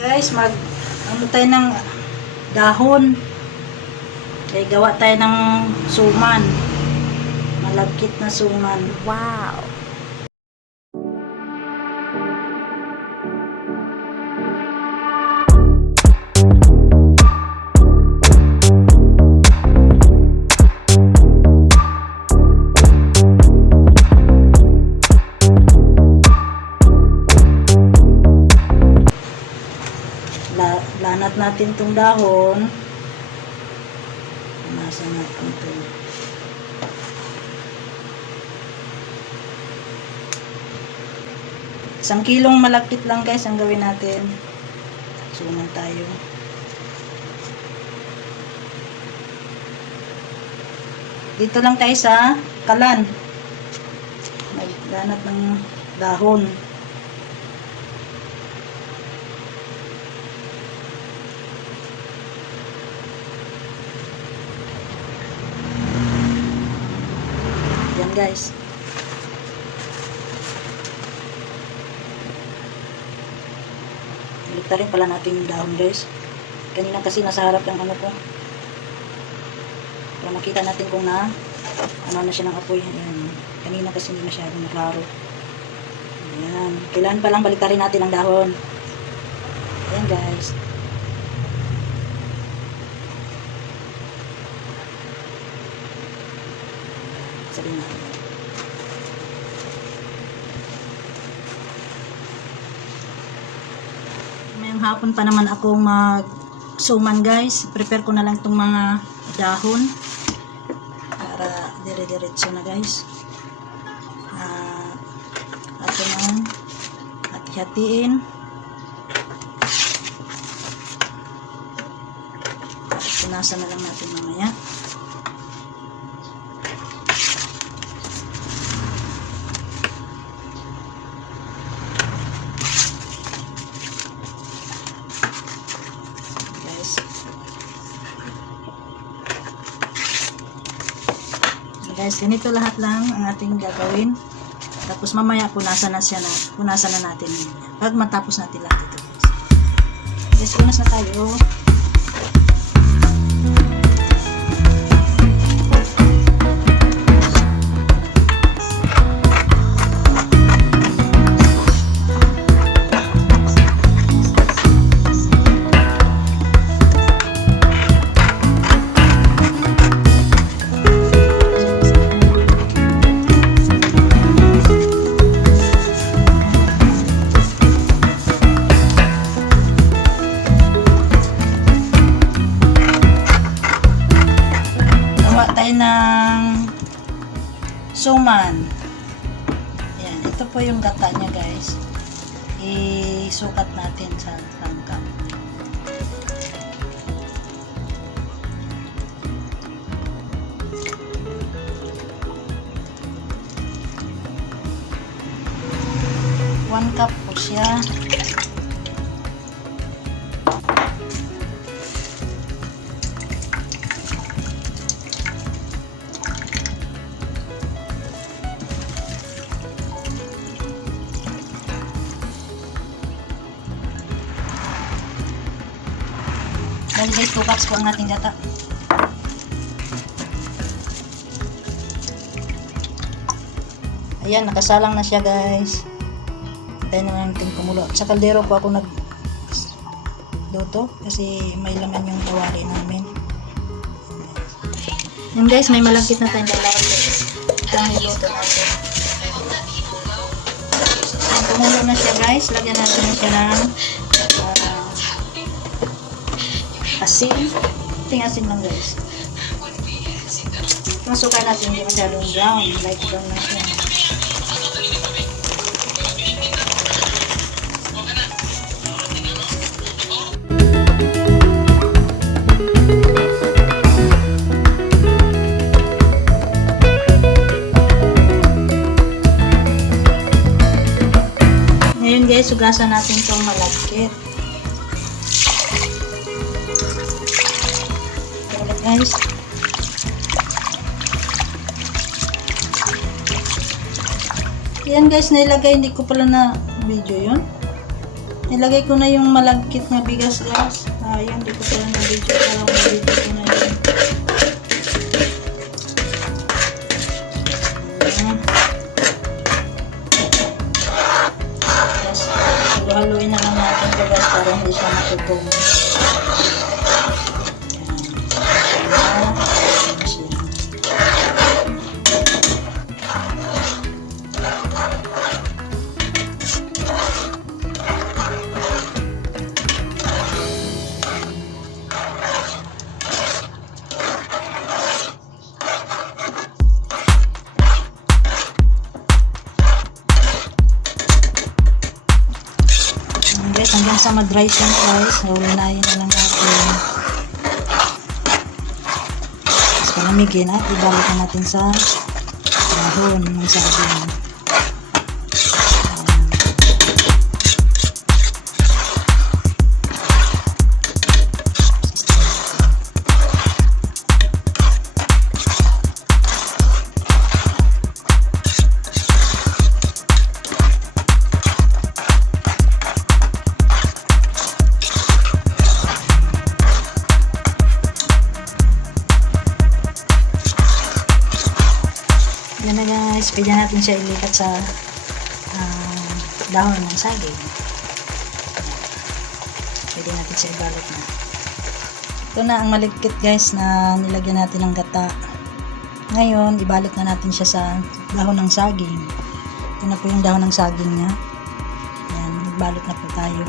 Guys, ano tayo ng dahon. Kaya gawa tayo ng suman. Malagkit na suman. Wow! Lanat natin tong dahon. Nasa natin ito. Isang kilong malakit lang guys ang gawin natin. Suman tayo. Dito lang tayo sa kalan. Maglanat ng dahon. Yan guys. Iligta rin pala natin yung dahon guys. Kanina kasi nasa harap ng ano ko. Para makita natin kung ano na siya ng apoy. Ayan. Kanina kasi hindi masyadong naklaro. Ayan. Kailangan palang baliktarin natin ang dahon. Ayan guys. Sabihin natin. Mayang hapon pa naman ako mag-suman guys. Prepare ko na lang itong mga dahon para dire-diretso na guys. Ato nang hati-hatiin. Punasan na lang natin mamaya. Guys, ganito lahat lang ang ating gagawin. Tapos mamaya punasan na natin. Pag matapos natin lahat ito. Guys, punas na tayo. Tayo ng suman. Ayan, ito po yung gata niya guys. Isukat natin sa langkap. One cup po siya. Dahil guys, 2 cups po ang ating gata. Ayan, nakasalang na siya guys. Tayo naman natin kumulo. Sa kaldero po ako nagluto kasi may laman yung kawali namin. Yan guys, may malagkit na tayong dalawa guys. Ito ang niluto natin. Kumulo na siya guys. Lagyan natin na siya ng asin. Ting asin lang guys. Masukan natin hindi masyadong brown. Light brown na siya. Ngayon guys, sugasan natin itong malagkit. Guys, yan guys, nailagay, hindi ko pala na video yun. Nilagay ko na yung malagkit na bigas guys. Ayun, di ko pala na video. Parang na-video ko na yun. Yes. Haluin na lang natin ito guys para hindi siya matutong. Guys, hanggang sa mag-dry siya guys. So, linayin na lang natin. Tapos palamigin at ibalik na natin sa dahon ng saging. Yan na guys, pwede natin siya ilipat sa dahon ng saging. Pwede natin siya ibalot na. Ito na ang maligkit guys na nilagyan natin ng gata. Ngayon, ibalot na natin siya sa dahon ng saging. Ito na po yung dahon ng saging niya. Yan, magbalot na po tayo.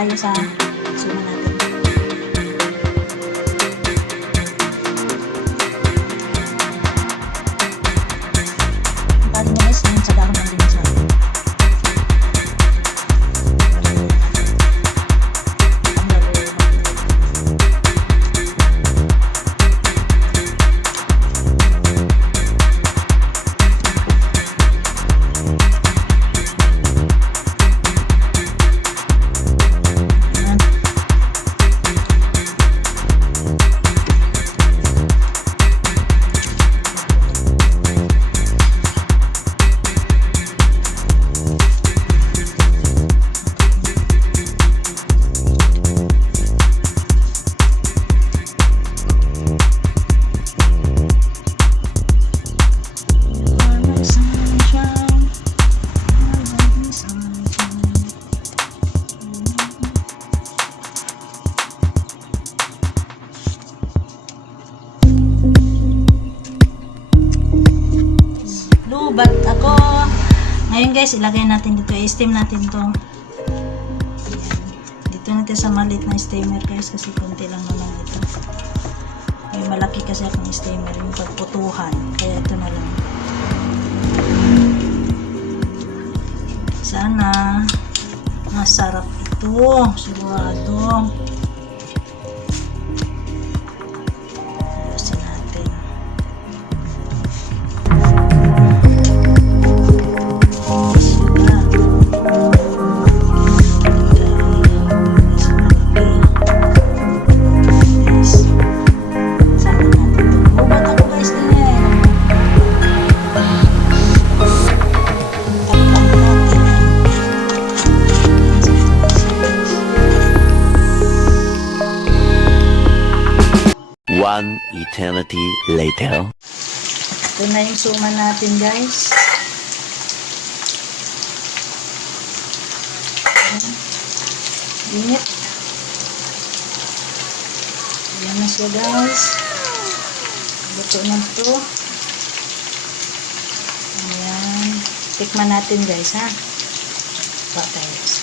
tayo sa suma natin. Bali mo guys, yun sa dahon ng binsa. Lubat ako. Ngayon guys, ilagay natin dito. I-steam natin to. Ayan. Dito natin sa maliit na steamer guys kasi konti lang naman ito. May malaki kasi akong steamer yung pagputuhan. Kaya ito na lang. Sana masarap ito. Sigurado. Ayusin natin. One eternity later. Ito na yung suma natin guys. Ayan. Init. Ayan na siya guys. Luto na ito. Ayan. Tikman natin guys ha. Baka guys.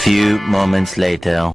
Few moments later.